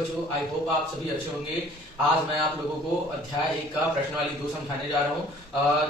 बच्चों, I hope आप सभी अच्छे होंगे। आज मैं आप लोगों को अध्याय 1 का प्रश्नावली 2 समझाने जा रहा हूँ,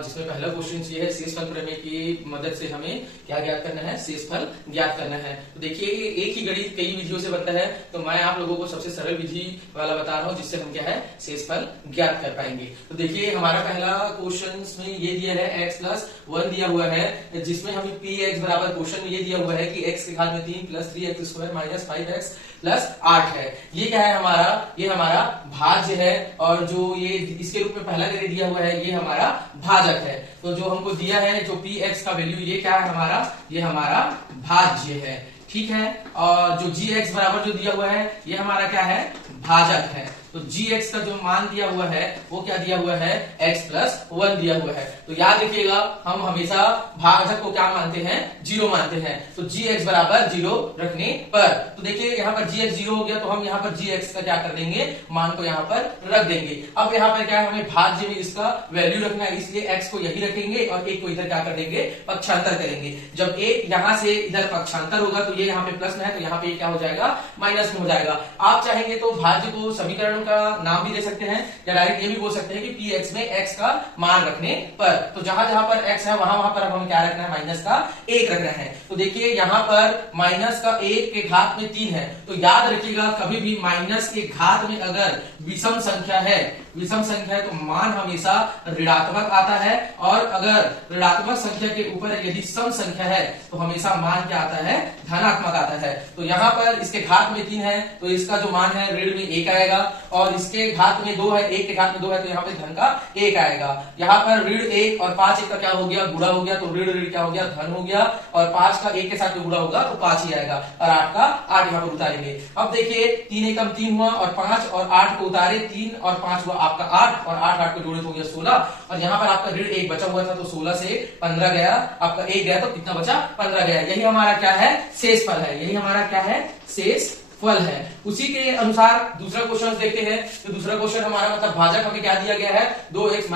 जिसमें पहला क्वेश्चन ये है, शेषफल प्रमेय की मदद से हमें क्या ज्ञात करना है, शेषफल ज्ञात करना है। तो देखिए, एक ही गणित कई विधियों से बनता है, तो मैं आप लोगों को सबसे सरल विधि वाला बता रहा हूँ, जिससे हम क्या है शेषफल ज्ञात कर पाएंगे। तो देखिए, हमारा पहला क्वेश्चन में ये दिया है x+1 दिया हुआ है, जिसमें हमें px बराबर क्वेश्चन में ये दिया हुआ है कि x के घात में 3 + 3x² - 5x + 8 है। ये क्या है हमारा, ये हमारा भाज्य है, और जो ये इसके रूप में पहला ग्रेड दिया हुआ है ये हमारा भाजक है। तो जो हमको दिया है जो px का वैल्यू, ये क्या है हमारा, ये हमारा भाज्य है, ठीक है। और जो gx बराबर जो दिया हुआ है ये हमारा क्या है, भाजक है। तो gx का जो मान दिया हुआ है वो क्या दिया हुआ है, x+1 दिया हुआ है। तो याद रखिएगा, हम हमेशा भाजक को क्या मानते हैं, 0 मानते हैं। तो gx बराबर 0 रखने पर, तो देखिए यहाँ पर gx 0 हो गया, तो हम यहाँ पर gx का क्या कर देंगे, मान को यहाँ पर रख देंगे। अब यहाँ पर क्या है, हमें भाज्य में इसका वैल्यू रखना है, इसलिए x को यही रखेंगे और एक को इधर क्या कर देंगे, पक्षांतर करेंगे। जब एक यहाँ से इधर पक्षांतर होगा तो ये यहाँ पे प्लस में है, तो यहाँ पे क्या हो जाएगा, माइनस में हो जाएगा। आप चाहेंगे तो भाज्य को समीकरण का नाम भी दे सकते हैं, या डायरेक्ट ये भी बोल सकते हैं कि px में x का मान रखने पर। तो जहां जहां पर x है वहां वहां पर अब हमें क्या रखना है, माइनस का 1 रखना है। तो देखिए यहाँ पर माइनस का 1 के घात में 3 है, तो याद रखिएगा कभी भी माइनस के घात में अगर विषम संख्या है, तो मान हमेशा ऋणात्मक आता है, और अगर ऋणात्मक संख्या के ऊपर यदि सम संख्या है तो हमेशा मान क्या आता है, धनात्मक आता है। तो यहाँ पर इसके घात में 3 है, तो इसका जो मान है ऋण में 1 आएगा, और इसके घात में 2 है, 1 के घात में 2 है, तो यहाँ पे धन का 1 आएगा। यहाँ पर ऋण 1 और 5 1 का क्या हो गया, गुणा हो गया, तो ऋण ऋण क्या हो गया, धन हो गया, और 5 का 1 के साथ गुणा होगा तो 5 ही आएगा, और 8 का 8 यहाँ पर उतारेंगे। अब देखिए 3 एकम 3 हुआ, और 5 और 8 को उतारे, 3 और 5 हुआ आपका 8, और 8 8 को जोड़े तो हो गया 16, और यहाँ पर आपका ऋण 1 बचा हुआ था, तो 16 से 15 गया, आपका 1 गया, तो कितना बचा, 15 गया। यही हमारा क्या है, शेषफल है, यही हमारा क्या है, शेषफल है। उसी के अनुसार दूसरा क्वेश्चन देखते हैं। तो दूसरा क्वेश्चन हमारा मतलब भाजक हमें क्या दिया गया है, 2x -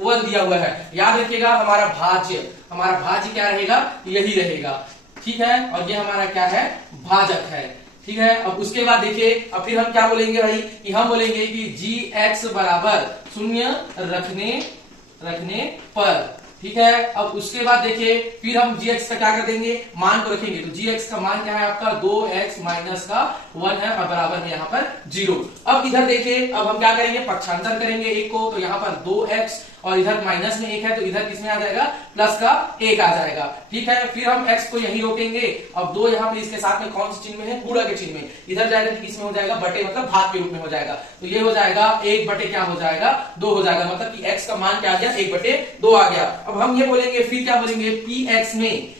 1 दिया हुआ है। याद रखिएगा हमारा भाज्य क्या रहेगा, यही रहेगा, ठीक है। और ये हमारा क्या है, भाजक है, ठीक है। अब उसके बाद देखिए, अब फिर हम क्या बोलेंगे भाई, कि हम बोलेंगे कि gx बराबर 0 रखने पर, ठीक है। अब उसके बाद देखिए फिर हम gx का क्या कर देंगे, मान को रखेंगे। तो gx का मान क्या है आपका, 2x - 1 है, और बराबर में यहाँ पर 0। अब इधर देखिए, अब हम क्या करेंगे, पक्षांतर करेंगे एक को, तो यहाँ पर 2x, और इधर माइनस में 1 है, तो इधर किसमें आ जाएगा, प्लस का 1 आ जाएगा, ठीक है। फिर हम x को यही रोकेंगे। अब 2 यहाँ पे इसके साथ में कौन से चिन्ह में है, गुणा के चिन्ह में, इधर जाएगा तो किसमें हो जाएगा, बटे मतलब भाग के रूप में हो जाएगा। तो ये हो जाएगा 1 बटे क्या हो जाएगा, 2 हो जाएगा, मतलब कि x का मान क्या आ गया, 1 बटे 2 आ गया। अब हम ये बोलेंगे, फिर क्या बोलेंगे, px में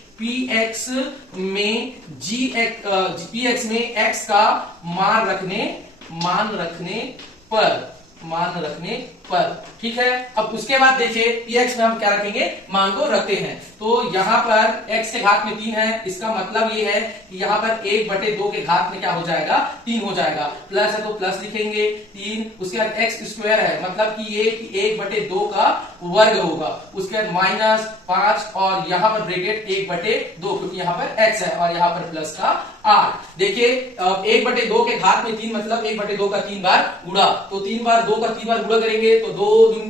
x का मान रखने पर, ठीक है। अब उसके बाद देखिए px में हम क्या रखेंगे, मान को रखते हैं। तो यहाँ पर x के घात में 3 है, इसका मतलब ये है कि यहाँ पर 1 बटे 2 के घात में क्या हो जाएगा, 3 हो जाएगा। प्लस है तो प्लस लिखेंगे 3, उसके बाद x² है, मतलब कि ये 1 बटे 2 का वर्ग होगा। उसके बाद -5, और यहाँ पर ब्रैकेट 1 बटे 2, क्योंकि यहाँ पर x है, और यहाँ पर प्लस का 8। देखिए 1 बटे 2 के घात में 3, मतलब 1 बटे 2 का 3 बार गुणा, तो 3 बार 2 का 3 बार गुणा करेंगे तो 2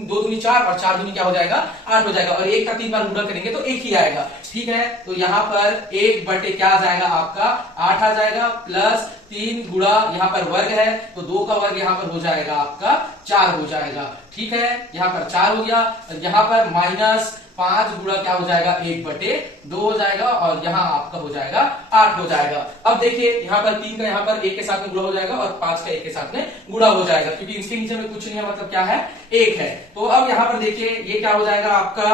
दूनी 4, और 4 दूनी क्या हो जाएगा, 8 हो जाएगा, और 1 का 3 बार गुणा करेंगे तो 1 ही आएगा, ठीक है। तो यहाँ पर 1 बटे क्या आ जाएगा आपका, 8 आ जाएगा, प्लस 3 गुणा यहाँ पर वर्ग है, तो 2 का वर्ग यहाँ पर हो जाएगा आपका 4 हो जाएगा, ठीक है। यहाँ पर 4 हो गया, यहाँ पर -5 गुणा क्या हो जाएगा, 1 बटे 2 हो जाएगा, और यहाँ आपका हो जाएगा 8 हो जाएगा। अब देखिए यहाँ पर 3 का यहाँ पर 1 के साथ में गुणा हो जाएगा, और 5 का 1 के साथ में गुणा हो जाएगा, क्योंकि इसके नीचे में कुछ नहीं है, मतलब क्या है, 1 है। तो अब यहाँ पर देखिए ये क्या हो जाएगा आपका,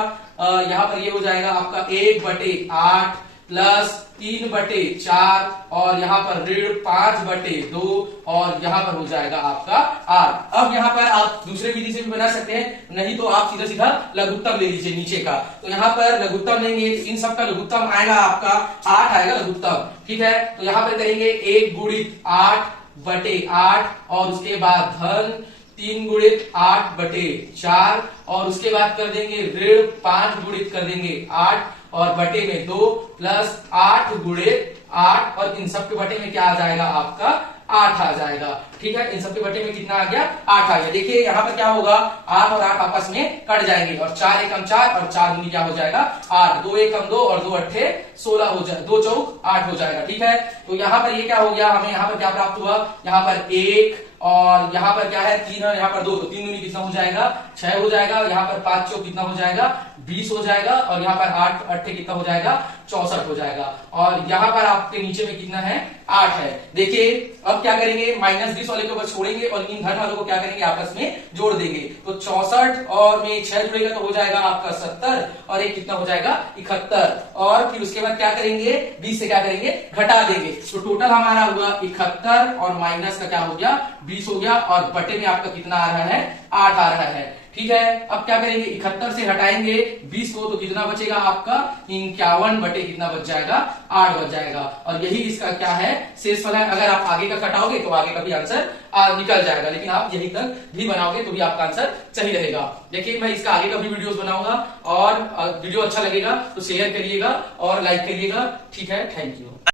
यहाँ पर ये हो जाएगा आपका 1 बटे 8 प्लस 3 बटे 4, और यहाँ पर ऋण 5 बटे 2, और यहाँ पर हो जाएगा आपका 8। अब यहाँ पर आप दूसरे विधि से भी बना सकते हैं, नहीं तो आप सीधा सीधा लघुत्तम ले लीजिए नीचे का। तो यहाँ पर लघुत्तम लेंगे, इन सब का लघुत्तम आएगा आपका 8 आएगा लघुत्तम, ठीक है। तो यहाँ पर करेंगे 1 गुणित 8 बटे 8, और उसके बाद धन 3 गुणित 8 बटे 4, और उसके बाद कर देंगे ऋण 5 गुणित कर देंगे 8, और बटे में 2 प्लस 8 गुणित 8 और इन सब के बटे में क्या आ जाएगा आपका 8 आ जाएगा। ठीक है, इन सब के बटे में कितना आ गया 8 आ गया। देखिए यहाँ पर क्या होगा 8 और 8 आपस में कट जाएंगे और 4 एकम 4 और 4 दूनी क्या हो जाएगा 8, 2 एकम 2 और 2 अट्ठे 16 हो जाए, 2 चौक 8 हो जाएगा। ठीक है, तो यहाँ पर ये क्या हो गया, हमें यहाँ पर क्या प्राप्त हुआ, यहाँ पर 1 और यहाँ पर क्या है 3 और यहाँ पर 2, तो 3 दूनी कितना हो जाएगा 6 हो जाएगा। यहाँ पर 5 चौक कितना हो जाएगा 20 हो जाएगा और यहाँ पर 8 अट्ठे कितना हो जाएगा 64 हो जाएगा। और यहाँ पर आपके नीचे में कितना है 8 है। देखिए अब क्या करेंगे, -20 वाले को बस छोड़ेंगे और इन धन वालों को क्या करेंगे आपस में जोड़ देंगे। तो 64 और में 6 जुड़ेगा तो हो जाएगा आपका 70 और एक कितना हो जाएगा 71। और फिर उसके बाद क्या करेंगे 20 से क्या करेंगे घटा देंगे। तो टोटल हमारा हुआ 71 और माइनस का क्या हो गया 20 हो गया और बटे में आपका कितना आ रहा है 8 आ रहा है। ठीक है, अब क्या करेंगे 71 से हटाएंगे 20 को तो कितना बचेगा आपका 51 बटे कितना बच जाएगा 8 बच जाएगा। और यही इसका क्या है शेषफल है। अगर आप आगे का कटाओगे तो आगे का भी आंसर निकल जाएगा, लेकिन आप यही तक भी बनाओगे तो भी आपका आंसर सही रहेगा। देखिए मैं इसका आगे का भी वीडियोस बनाऊंगा और वीडियो अच्छा लगेगा तो शेयर करिएगा और लाइक करिएगा। ठीक है, थैंक यू।